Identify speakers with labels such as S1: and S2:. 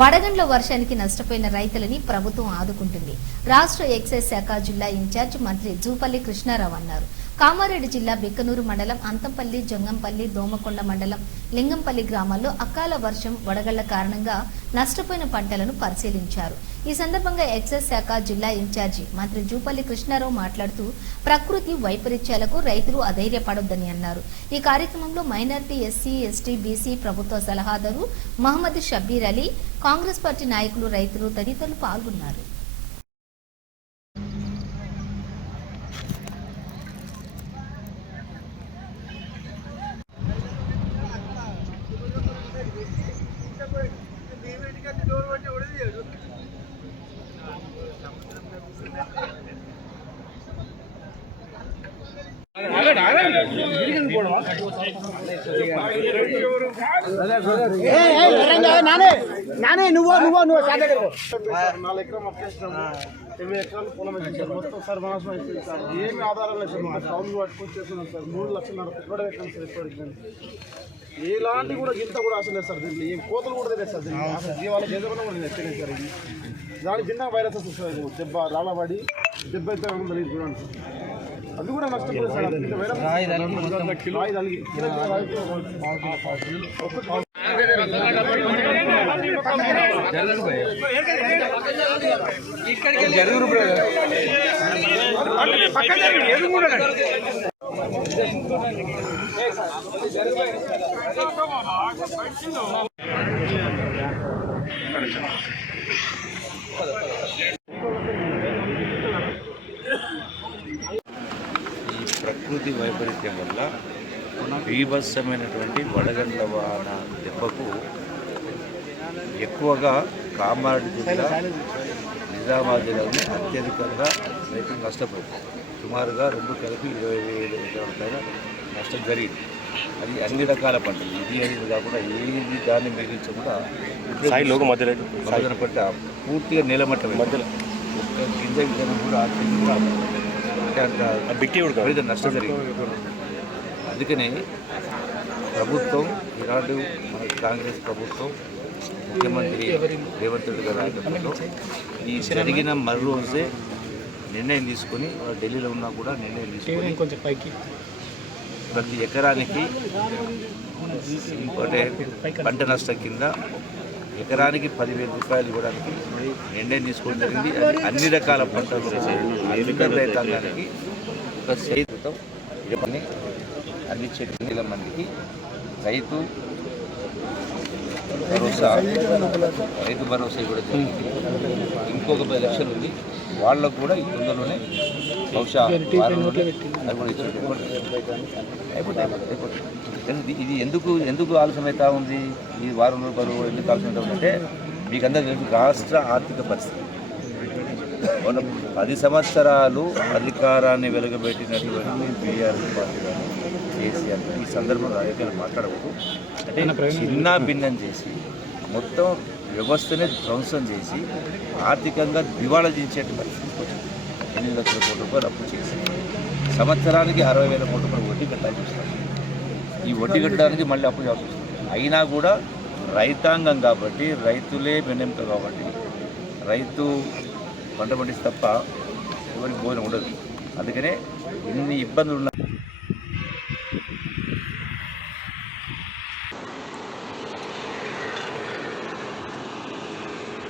S1: వడగండ్ల వర్షానికి నష్టపోయిన రైతులని ప్రభుత్వం ఆదుకుంటుంది. రాష్ట్ర ఎక్సైజ్ శాఖ జిల్లా ఇన్ఛార్జ్ మంత్రి జూపల్లి కృష్ణారావు అన్నారు. కామారెడ్డి జిల్లా బిక్కనూరు మండలం అంతంపల్లి జంగంపల్లి దోమకొండ మండలం లింగంపల్లి గ్రామాల్లో అకాల వర్షం వడగళ్ళ కారణంగా నష్టపోయిన పంటలను పరిశీలించారు. ఈ సందర్భంగా ఎక్సైజ్ శాఖ జిల్లా ఇన్ఛార్జి మంత్రి జూపల్లి కృష్ణారావు మాట్లాడుతూ ప్రకృతి వైపరీత్యాలకు రైతులు అధైర్యపడొద్దని అన్నారు. ఈ కార్యక్రమంలో మైనార్టీ ఎస్సీ ఎస్టీ బీసీ ప్రభుత్వ సలహాదారు మహమ్మద్ షబ్బీర్ అలీ కాంగ్రెస్ పార్టీ నాయకులు రైతులు తదితరులు పాల్గొన్నారు.
S2: నానే నానే నువ్వు నువ్వు నువ్వు సార్ దగ్గర
S3: నాలుగు ఎకరం అప్పేసినాము ఎనిమిది ఎకరాలు పొలం వేసేసారు మొత్తం సార్ మనసు వేసింది సార్ ఏమి ఆధారాలు లేదు సార్. మా టౌన్ పట్టుకొని చేస్తున్నాం సార్. మూడు లక్షల పెట్టుబడి పెట్టాం సార్ ఇప్పటికి? ఎలాంటి కూడా గింత కూడా అసలు లేదు సార్ దీంట్లో ఏం కోతలు కూడా తెలియదు సార్ దీంట్లో అసలు జీవాల జేజమని కూడా తెలియదు సార్ ఇది దాని చిన్న వైరస్ వస్తుంది. దెబ్బ రాళ్ళబడి దెబ్బ అయితే ఉందో లేదు చూడండి సార్. అది కూడా నష్టపోతుంది సార్. వైరస్
S4: ఈ ప్రకృతి వైపరీత్యం వల్ల బీభత్సమైనటువంటి వడగండ్ల వాన దెబ్బకు ఎక్కువగా కామారెడ్డి జిల్లా నిజామాబాద్ జిల్లాలోనే అత్యధికంగా రైతులు నష్టపోతారు సుమారుగా రెండు కలిపి ఇరవై వేల ఎకరాల పైన నష్టం జరిగింది. అది అన్ని రకాల పంటలు ఇది అనేది కాకుండా ఏది దాన్ని మిగిల్చకుండా
S5: సాయిలోకి మధ్యలో
S4: పట్ట పూర్తిగా నీలమట్టం మధ్యలో. ఒక్క గింజ విధానం కూడా ఆ గింజ కూడా అంటే అంత
S5: బిక్కి ఉడక
S4: విపరీత నష్టం జరిగింది. అందుకనే ప్రభుత్వం ఈనాడు మన కాంగ్రెస్ ప్రభుత్వం ముఖ్యమంత్రి రేవంత్ రెడ్డి గారి నాయకత్వంలో ఈ జరిగిన మరో రోజే నిర్ణయం తీసుకొని ఢిల్లీలో ఉన్నా కూడా నిర్ణయం తీసుకొని
S2: కొంచెం పైకి.
S4: ప్రతి ఎకరానికి అంటే పంట నష్టం కింద ఎకరానికి పదివేల రూపాయలు ఇవ్వడానికి నిర్ణయం తీసుకోవడం జరిగింది. అన్ని రకాల పంటలు అందరి రైతాంగానికి ఒక ఇవన్నీ అందించే వేల మందికి రైతు భరోసా రైతు భరోసా కూడా జరిగింది. ఇంకొక పది లక్షలు ఉంది. వాళ్ళకు కూడా ఈ తొందరలోనే బహుశా ఇది- ఎందుకు ఎందుకు ఆలస్యం అవుతా ఉంది? ఈ వారం రూపాయలు ఎందుకు ఆలస్యం అవుతా ఉందంటే మీకు అందరికీ తెలుసు రాష్ట్ర ఆర్థిక పరిస్థితి. మొన్న పది సంవత్సరాలు అధికారాన్ని వెలుగబెట్టినటువంటి బీఆర్ఎస్ పార్టీ కానీ కేసీఆర్ ఈ సందర్భంలో రాజకీయాలు మాట్లాడకూడదు. అంటే చిన్న భిన్నం చేసి మొత్తం వ్యవస్థనే ధ్వంసం చేసి ఆర్థికంగా దివాళా చేసేటువంటి పరిస్థితికి ఎనిమిది లక్షల కోట్ల రూపాయలు అప్పు చేసి సంవత్సరానికి అరవై వేల కోట్ల రూపాయలు వడ్డీ కట్టాల్సి వస్తుంది. ఈ వడ్డీ కట్టడానికి మళ్ళీ అప్పు చేయాల్సి వస్తుంది. అయినా కూడా రైతాంగం కాబట్టి రైతులే వెన్నెంక కాబట్టి రైతు పంట పండిస్తే తప్ప ఎవరికి భోజనం ఉండదు. అందుకనే ఇన్ని ఇబ్బందులు ఉన్నాయి